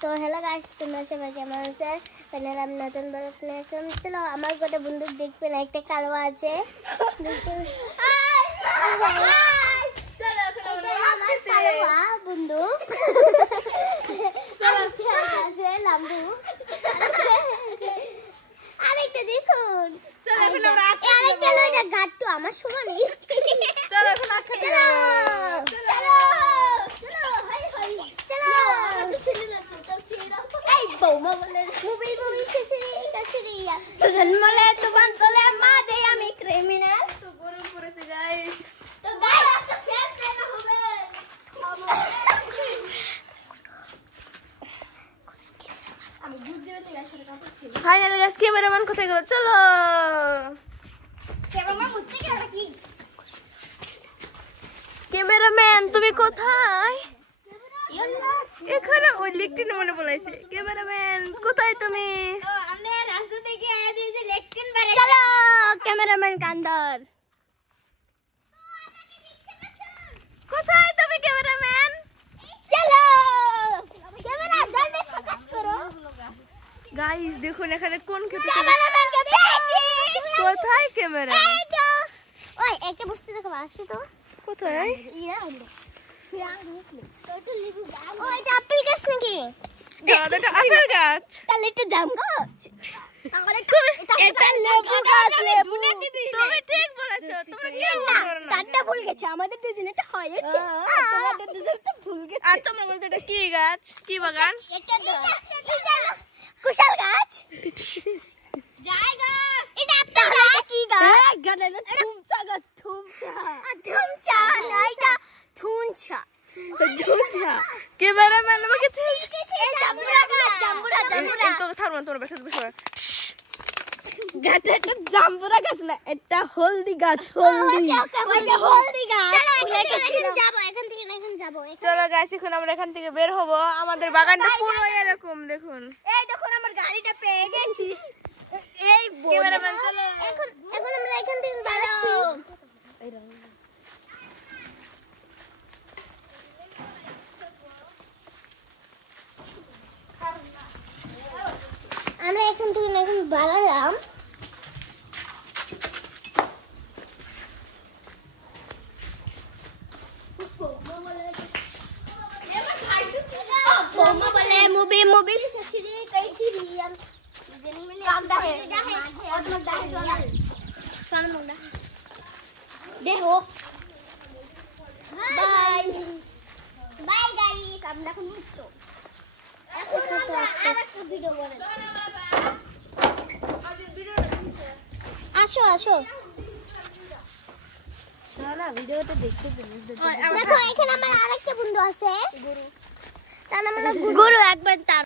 তো hello guys, তোমরা সবাই কেমন আছো? প্যানেল আমি নতুন ব্লগ নিয়ে আসলাম। চলো আমার গোটা বন্দুক দেখবেন, একটা কালো আছে। আমার কালোয়া বন্দুক আছে লাম্বু। আরেকটা দেখুন, আরেকটা লইটা গাট্টু আমার সমানই। চলো এখন আখা চলো চলো চলো হাই হাই চলো। এই বৌমা বলে মুভি মুভি শেষে কাছেরে তো জন্মলে তো বানতলে মাঝে আমি ক্রিমিনাল। তো গরম পড়েছে গাইস। তো গাইস আজকে ফেয়ার প্লে হবে। আমি দুধ দেব তো গাছের কাপড় ছিল। ফাইনালি গাইস ক্যামেরাম্যান কোথায় গেল? চলো ক্যামেরাম্যান মুছতে গেল নাকি? ক্যামেরাম্যান তুমি কোথায়? এখানে ওই লিকটিন মনে বলাইছে। ক্যামেরাম্যান কোথায় তুমি? ও আমরা রাস্তা থেকে আয়া দিয়েছে লেকটিন বাড়ি। চলো ক্যামেরাম্যান কান্দার। কোথায় তুমি ক্যামেরাম্যান? চলো ক্যামেরা জলদি ফোকাস করো। গাইস দেখুন এখানে কোন ক্ষেত্রে ক্যামেরাম্যানকে পেয়েছি। কোথায় ক্যামেরা? এই তো ওই একটা বস্তু দেখো, আসো তো। কোথায়? ইয়া হলো ফিরাং ঢুকলে তো তো লিবু গাছ। ও এটা আপেল গাছ নাকি? দাদাটা আপেল গাছ। তাহলে এটা জাম গাছ। তাহলে এটা লেবু গাছ। লেবু তুমি ঠিক বলেছো। তোমরা কি বলছো না? তারটা ভুল গেছে, আমাদের দুজনেরটা হয়েছে, তোমাদের দুজনেরটা ভুল গেছে। আর তোমরা বলতে এটা কি গাছ? কি বাগান? এটা কুশাল গাছ। জায়গা এটা আপেল গাছ। কি গাছ? গাছ না, থুমসা গাছ। থুমসা না, এটা থুনছা। ক্যামেরাম্যান আমাকে এই জাম্বুরা গাছ, জাম্বুরা জাম্বুরা। তো থামো তোমরা বসে গাছটা একটা জাম্বুরা গাছ না, এটা হলদি গাছ। হলদি ওইটা হলদি গাছ। চলো এখন যাব, এখান থেকে না এখন যাব। চলো গাইস এখন আমরা এখান থেকে বের হব। আমাদের বাগানটা পুরো এরকম দেখুন। এই দেখুন আমার গাড়িটা পেয়ে গেছি। এই ক্যামেরাম্যান চলো। এখন আমরা এখান থেকে বেরোচ্ছি। আমরা এখান থেকে এখন বাড়ালাম। बोमा बोले मूवी मूवी सच्ची कैसी रियल जनी में कागदा है और मगदा है सोना मगदा दे हो बाय बाय गाइस আমরা এখন মুক্ত। এখন আমরা আরেকটা ভিডিও বানাচ্ছি। আসো আসো না ভিডিওটা দেখতে দেখো, এখানে আমার আরেকটা বন্ধু আছে, গুরু। তার নাম হলো গুরু। একবার তার